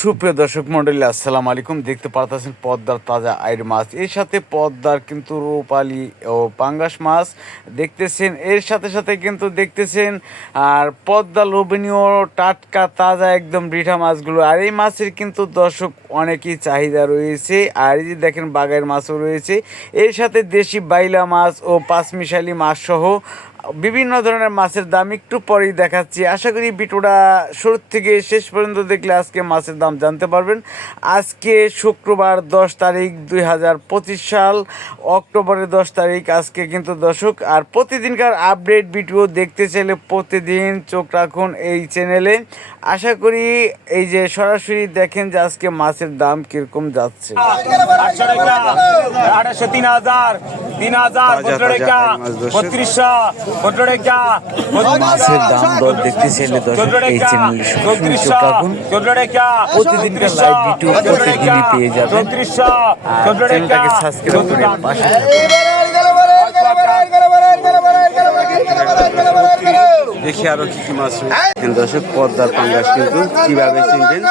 সুপ্রিয় দর্শক মন্ডলী, আসসালামু আলাইকুম। দেখতে পারতেছেন পদ্মার তাজা আইর মাছ। এর সাথে পদ্মার কিন্তু রূপালি ও পাঙ্গাস মাছ দেখতেছেন। এর সাথে সাথে কিন্তু দেখতেছেন, আর পদ্মা লোভনীয় টাটকা তাজা একদম রিঠা মাছগুলো। আর এই মাছের কিন্তু দর্শক অনেকই চাহিদা রয়েছে। আর এই যে দেখেন বাগাইয়ের মাছও রয়েছে। এর সাথে দেশি বাইলা মাছ ও পাঁচমিশালি মাছ সহ বিভিন্ন ধরনের মাছের দাম একটু পরেই দেখাচ্ছি। আশা করি ভিডিওটা শুরু থেকে শেষ পর্যন্ত দেখলে আজকে মাছের দাম জানতে পারবেন। আজকে শুক্রবার দশ তারিখ দুই হাজার পঁচিশ সাল অক্টোবরের দশ তারিখ আজকে কিন্তু দর্শক। আর প্রতিদিনকার আপডেট ভিডিও দেখতে চাইলে প্রতিদিন চোখ রাখুন এই চ্যানেলে। আশা করি এই যে সরাসরি দেখেন যে আজকে মাছের দাম কীরকম যাচ্ছে। আটশো তিন হাজার তিন হাজার। বত্রিশশো মাছের দাম দর দেখতে চাইলে দর্শক এই চ্যানেলে সবসময় চোখ রাখুন প্রতিদিনকার live video প্রতিদিনই পেয়ে যাবেন। চ্যানেলটাকে সাবস্ক্রাইব করে পাশে দেখি আরও কি কি মাছ রয়েছে। দর্শক, পদ্মার পাঙ্গাস কিন্তু কীভাবে চিনবেন?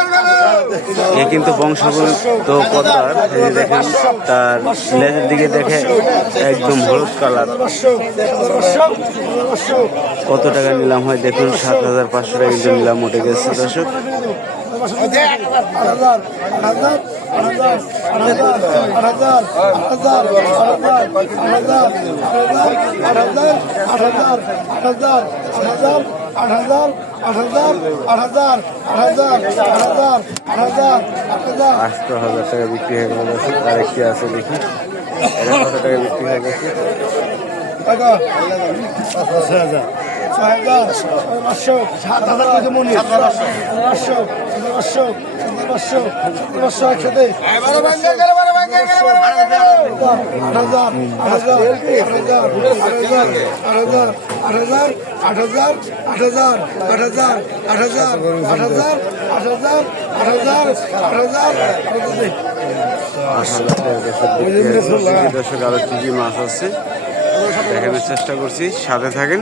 এ কিন্তু বংশগত পদ্মার। দেখেন, তার লেজের দিকে দেখে একদম হলুদ কালার। কত টাকা নিলাম হয় দেখুন, সাত হাজার পাঁচশো টাকা কিন্তু নিলাম উঠে গেছে দর্শক। আট হাজার আট হাজার আট হাজার আট হাজার আট হাজার আট হাজার আট হাজার আটশো হাজার টাকা বিক্রি হয়ে গেল আর একটি আছে দেখি কত টাকা বিক্রি হয়ে গেছে টাকা পাঁচ হাজার সাত হাজার মনে পাঁচশো পাঁচশো পাঁচশো পাঁচশো আট হাজার হাজার আট হাজার আট হাজার আট হাজার আট হাজার হাজার আট হাজার আট হাজার আট হাজার আট হাজার আট হাজার হয়ে দর্শক আরও কি কি মাছ আছে দেখানোর চেষ্টা করছি সাথে থাকেন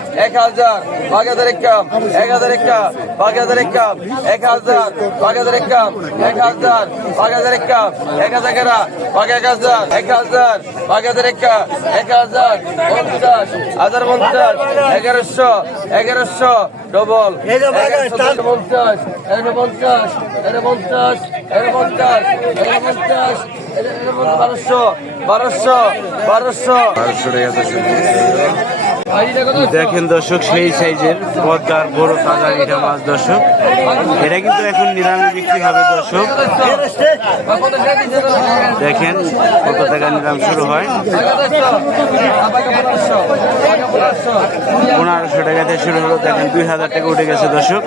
এক হাজার এক হাজার এক কাম এক হাজার এক কাম এক হাজার এক কাম এক হাজার এক হাজার এক কাম এক হাজার এক হাজার এক কাম এক হাজার কেরা এক এক হাজার এক হাজার এক হাজার এক কাম এক হাজার পঞ্চাশ হাজার পঞ্চাশ এগারোশো এগারোশো ডবল পঞ্চাশ এগারো পঞ্চাশ এগারো পঞ্চাশ এগারো পঞ্চাশ এগারো পঞ্চাশ বারোশো বারোশো বারোশো। বারোশো টাকা দেখেন দর্শক সেই সাইজের পদ্মার বড় তাজা মিঠা মাছ দর্শক। এটা কিন্তু এখন নিরামে বিক্রি হবে দর্শক। দেখেন কত টাকা নিলাম শুরু হয়। পনেরোশো টাকা থেকে শুরু হলো দেখেন দুই হাজার টাকা উঠে গেছে দর্শক।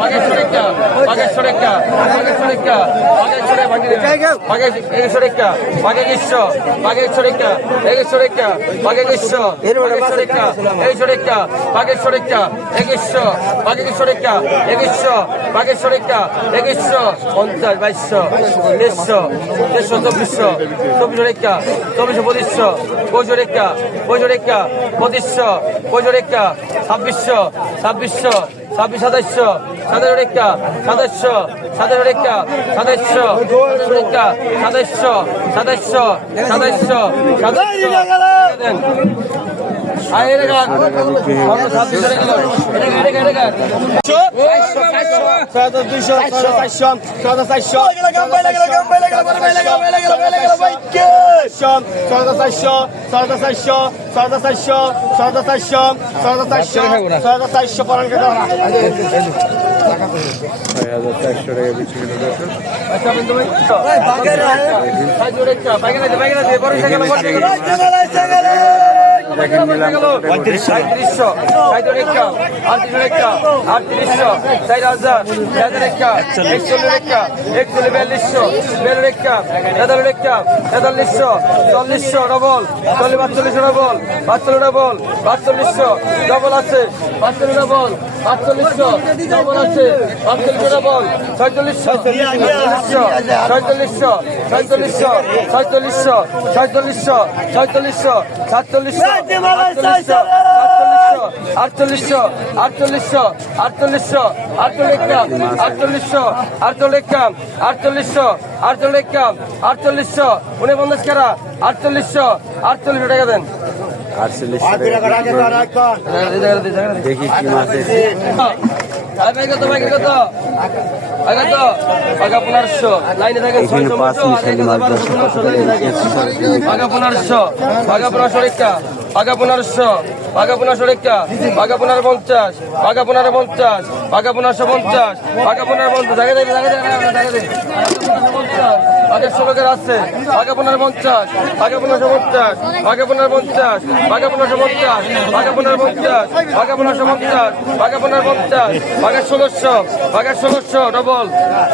বাগেশ্বরেকা বাগেশ্বরেকা একশো বাগেশ্বরেকা একশো বাগেশ্বরেকা একশো পঞ্চাশ বাইশশো উনিশশো উনিশশো চব্বিশশো চব্বিশ রেখা চব্বিশ পঁচিশশো পঁয়শো রেখা পঁয়শো রেখা পঁচিশশো পঁয়শো রেখা ছাব্বিশশো ছাব্বিশশো ছাব্বিশ সাতাশশো সাতাশ রেখা সাতাশশো সাতাশ রেখা সাতাশশো রেখা সাতাশশো সাতাশশো সাতাশশো সাতাশশো পাইকানা পাইকানা দিয়ে বড় সাইকেল বড় সাইকেল দেখেন নিলাম সাঁত্রিশশো সাঁত্রিশশো আটত্রিশ রেখা আটত্রিশশো চার হাজার চার রেখা একচল্লিশ রেখা একচল্লিশ বিয়াল্লিশশো বেল রেখা তেতাল রেখা তেতাল্লিশশো। চল্লিশশো ডবল চল্লিশ বাচ্চল্লিশশো ডবল বাচ্চল্লিশ ডবল বাচ্চল্লিশশো ডবল আছে। বাচ্চল্লিশ ডবল পাঁচচল্লিশশো ডবল আছে। পাঁচচল্লিশশো ডবল। ছয়চল্লিশশো। ছয়চল্লিশশো। ছয়চল্লিশশো। ছয়চল্লিশশো। ছয়চল্লিশশো। ছয়চল্লিশশো। সাতচল্লিশশো। আটচল্লিশশো। সাতচল্লিশশো। আটচল্লিশশো। আটচল্লিশশো। আটচল্লিশশো। আটচল্লিশশো। আটচল্লিশশো। আটচল্লিশ কাম আটচল্লিশশো। উনি পঞ্চাশ কারা আটচল্লিশশো। আটচল্লিশশো টাকা দেন। দেখি কি মাছ এখানে পাঁচ মিশালি মাছ পনেরোশো পনেরোশো পনেরোশো। রেখা পাকা পনেরোশো পাকা পনেরোশো রেখা পাকা পনেরো পঞ্চাশ পাকা পনেরো পঞ্চাশ পাকা পনেরোশো পঞ্চাশ পাকা পনেরো পঞ্চাশ। জায়গা দেবে জায়গা দেবে জায়গা দেবে পাকা ষোলোকের আছে পাকা পনেরো পঞ্চাশ পাকা পনেরোশো পঞ্চাশ পাকা পনেরো পঞ্চাশ পাকা পনেরোশো পঞ্চাশ পাকা পনেরো পঞ্চাশ পাকা পনেরোশো পঞ্চাশ পাকা পনেরো পঞ্চাশ পাকা ষোলোশো পাকা ষোলোশো ডবল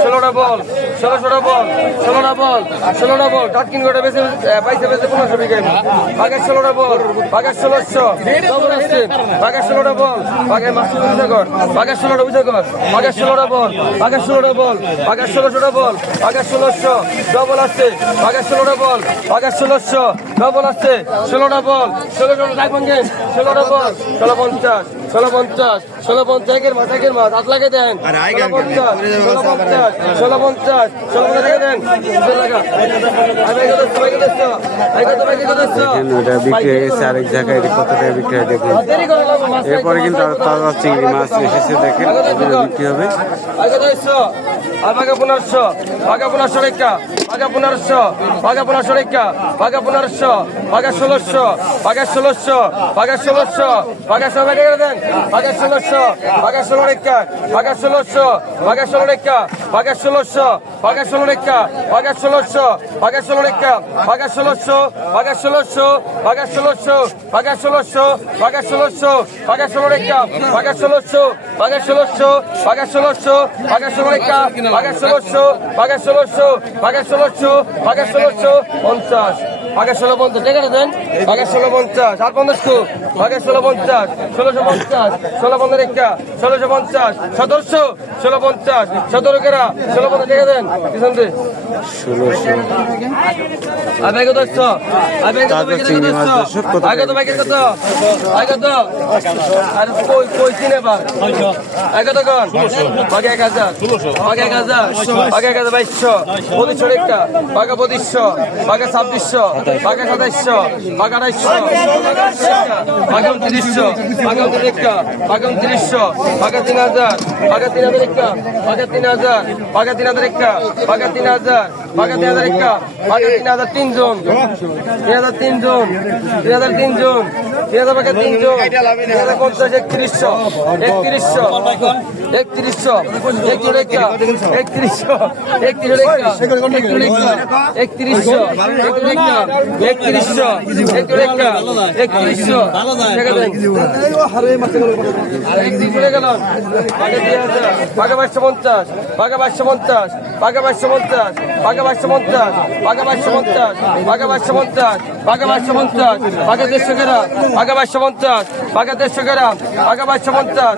ষোলো ডবল ষোলোশো ডবল ষোলো ডবল ষোলো ডবল টাটকিন করে বেশি পাইছে বেশি পনেরোশো বিঘে পাকা ষোলো ডবল পাকা ষোলোশো ডবল আসছে পাকা ষোলো ডবল পাকা মাসুল বুঝে কর পাকা ষোলো বুঝে কর পাকা ষোলো ডবল পাকা ষোলো ডবল পাকা ষোলোশো ডবল আসছে পাকা ষোলো ডবল পাকা ষোলোশো ডবল আসছে ষোলো ডবল ষোলো ডবল রাখবেন গেম ষোলো ডবল ষোলো পঞ্চাশ ষোলো পঞ্চাশ ষোলো পঞ্চাশ একের মাছ একের মাছ হাত লাগে দেন ষোলো পঞ্চাশ ষোলো পঞ্চাশ ষোলো পঞ্চাশ ষোলো পঞ্চাশ রেখে দেন ওটা বিক্রি হয়ে গেছে আরেক জায়গায় এটা কত টাকা বিক্রি হয় দেখুন দেরি করে লাগবে মাছ এরপরে কিন্তু আরও তাজা চিংড়ি মাছ এসেছে দেখেন বিক্রি হবে আর বাঘা পনেরোশো বাঘা পনেরোশো বাঘা পনেরোশো বাঘা পনেরোশো রেখা বাঘা পনেরোশো বাঘা ষোলোশো বাঘা ষোলোশো বাঘা ষোলোশো বাঘা ষোলো দেন বাঘা ষোলোশো বাঘা ষোলো রেখা বাঘা ষোলোশো বাঘা ষোলো রেখা বাঘা ষোলোশো বাঘা ষোলো রেখা বাঘা ষোলোশো বাঘা ষোলো রেখা বাঘা ষোলোশো বাঘা ষোলোশো বাঘা ষোলোশো বাঘা ষোলোশো বাঘা ষোলোশো বাঘা ষোলো রেখা বাঘা ষোলোশো বাঘা ষোলোশো বাঘা ষোলোশো বাঘা ষোলো রেখা বাঘা ষোলোশো বাঘা ষোলোশো বাঘা ষোলোশো ভাগের ষোলোশো পঞ্চাশ। বাঘা ষোলো পঞ্চাশ ঠিক আছে দেন? বাঘা ষোলো পঞ্চাশ আর পঞ্চাশ কু বাঘা ষোলো পঞ্চাশ ষোলোশো পঞ্চাশ ষোলো পনেরো একটা ষোলোশো পঞ্চাশ সতেরোশো ষোলো পঞ্চাশ সতেরো কেরা ষোলো পঞ্চাশ ঠিক আছে দেন? পিছন দিয়ে আগে আগে তো আর কই কই চিনে বা? আগে কত কোন? আগে এক হাজার। আগে এক হাজার। আগে এক হাজার বাইশশো। পঁচিশশো বাঘা পঁচিশশো। বাঘা ছাব্বিশশো। বাঘা সাতাইশশো বাঘা আড়াইশশো বাঘা উনত্রিশশো, বাঘা উনত্রিশ রেখা বাঘা উনত্রিশশো, বাঘা তিন হাজার, বাঘা তিন হাজার একটা বাঘা তিন হাজার, বাঘা তিন হাজার একটা বাঘা তিন হাজার বাঘা তিন হাজার রেখা বাঘা তিন হাজার তিনজন তিন হাজার তিনজন তিন হাজার তিনজন তিন হাজার বাঘা তিনজন তিন হাজার পঞ্চাশ একত্রিশশো একত্রিশশো একত্রিশশো একত্রিশ রেখা একত্রিশশো একত্রিশ একত্রিশশো একত্রিশশো একত্রিশ একত্রিশশো একত্রিশ হয়ে গেল হাজার বাঘা বাইশশো পঞ্চাশ বাঘা বাইশশো পঞ্চাশ বাঘা বাইশশো পঞ্চাশ বাঘা বাইশশো পঞ্চাশ বাঘা বাইশশো পঞ্চাশ বাঘা বাইশশো পঞ্চাশ বাঘা বাইশশো পঞ্চাশ বাঘা দেড়শো গ্রাম বাঘা বাইশশো পঞ্চাশ বাঘা দেড়শো গ্রাম বাঘা বাইশশো পঞ্চাশ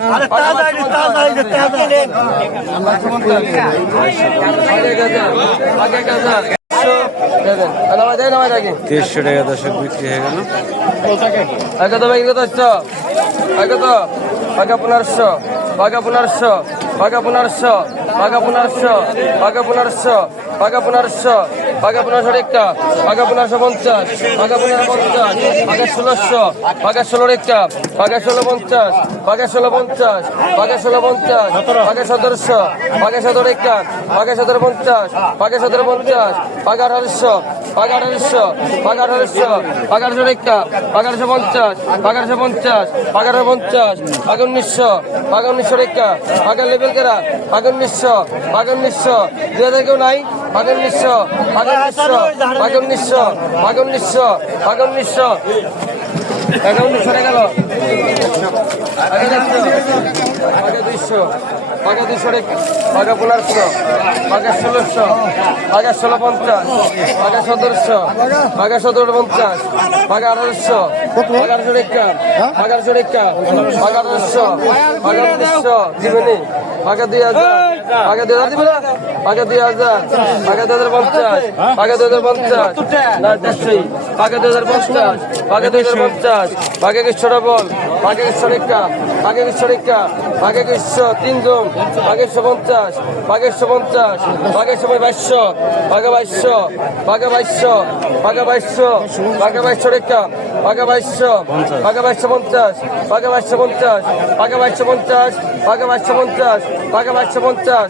দেড়শো টাকা দর্শক বিক্রি হয়ে গেল কত ভাই কত আসছো ভাই কত বাঘা পনেরোশো বাঘা পনেরোশো পনেরোশো বাঘা পনেরোশো বাঘা পনেরোশো রেখা বাঘা পনেরোশো পঞ্চাশ বাঘা পনেরো পঞ্চাশ বাঘা ষোলোশো বাঘা ষোলো রেখা বাঘা ষোলো পঞ্চাশ বাঘা ষোলো পঞ্চাশ বাঘা ষোলো পঞ্চাশ বাঘা সতেরোশো বাঘা সতেরো রেখা বাঘা সতেরো পঞ্চাশ বাঘা সতেরো পঞ্চাশ বাঘা আঠারোশো বাঘা আঠারোশো বাঘা আঠারোশো বাঘা আঠারোশো রেখা বাঘা আঠারোশো পঞ্চাশ বাঘা আঠারোশো পঞ্চাশ বাঘা আঠারো পঞ্চাশ বাঘা উনিশশো বাঘা উনিশশো রেখা বাঘা লেবেল কেরা বাঘা উনিশশো বাঘা উনিশশো দুই নাই? বাঘা উনিশশো বাঘা উনিশশো বাঘা উনিশশো বাঘা উনিশশো বাঘা উনিশশো বাঘা উনিশশো রে গেল। আগে দেখছ আগে দুইশো দুইশো বাঘা পনেরোশো বাঘা ষোলোশো বাঘা ষোলো পঞ্চাশ সতেরোশো পঞ্চাশ বাঘা আঠারোশো উনিশশো দুই হাজার বাঘা দুই হাজার পাকা দুই হাজার পাকা দুই হাজার পঞ্চাশ পাকা দুই হাজার পঞ্চাশ, না দেড়শোই পাকা দুই হাজার পঞ্চাশ পাকা দুই হাজার পঞ্চাশ পাকা কিশোর বল পাকা কিশোর রেখা পাকা কিশোর রেখা পাকা কিশোর তিনজন পাকা একশো পঞ্চাশ পাকা একশো পঞ্চাশ পাকা একশো বাইশশো পাকা বাইশশো পাকা বাইশশো পাকা বাইশশো পাকা বাইশশো রেখা পাকা বাইশশো পাকা বাইশশো পঞ্চাশ পাকা বাইশশো পঞ্চাশ পাকা বাইশশো পঞ্চাশ পাকা বাইশশো পঞ্চাশ পাকা বাইশশো পঞ্চাশ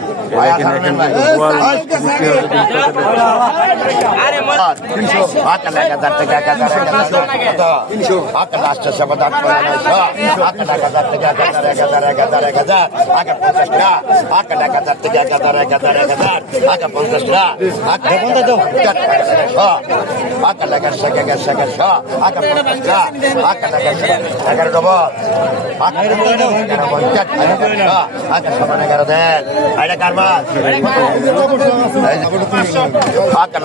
এখানে এখানে তিনশো হাত এক হাজার থেকে এক হাজার এক হাজার তিনশো হাত লাস্টের সব দাঁত হাত এক হাজার থেকে এক হাজার এক হাজার এক হাজার এক হাজার আগে পঞ্চাশ টাকা হাত এক হাজার থেকে এক হাজার এক হাজার এক হাজার আগে পঞ্চাশ টাকা হাত পঞ্চাশ হাত লাগার শেখ এগার শেখ শ আগে পঞ্চাশ টাকা হাত লাগার এগারো ডবল আগে সমান এগারো দেন আইডা কারবার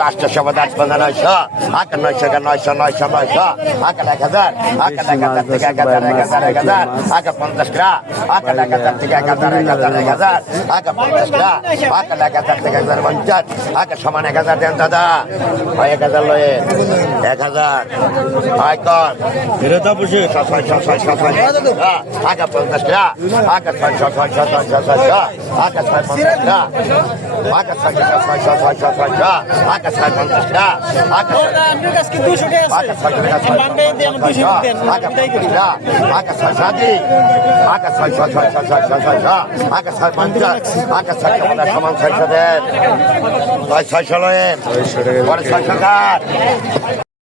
আটশো সবাদ আট পাঁচ নয়শো আট নয়শো নয়শো নয়শো নয়শো আট এক হাজার আট এক হাজার থেকে এক হাজার এক হাজার এক হাজার আট পঞ্চাশ টা আট এক হাজার থেকে এক হাজার এক হাজার এক হাজার আট পঞ্চাশ টা আট এক হাজার থেকে এক হাজার পঞ্চাশ আট সমান এক হাজার দেন দাদা এক হাজার লয়ে এক হাজার আয়কর ফেরত বসে ছয় ছয় ছয় ছয় পঞ্চাশ টা আট ছয় ছয় ছয় ছয় ছয় ছয় ছয় আট ছয় পঞ্চাশ টা আট ছয় ছয় ছয় ছয় ছয় ছয় ছয় সাড়ে পঞ্চাশ টাকা ছয়শো লয় ছয়শো টাকা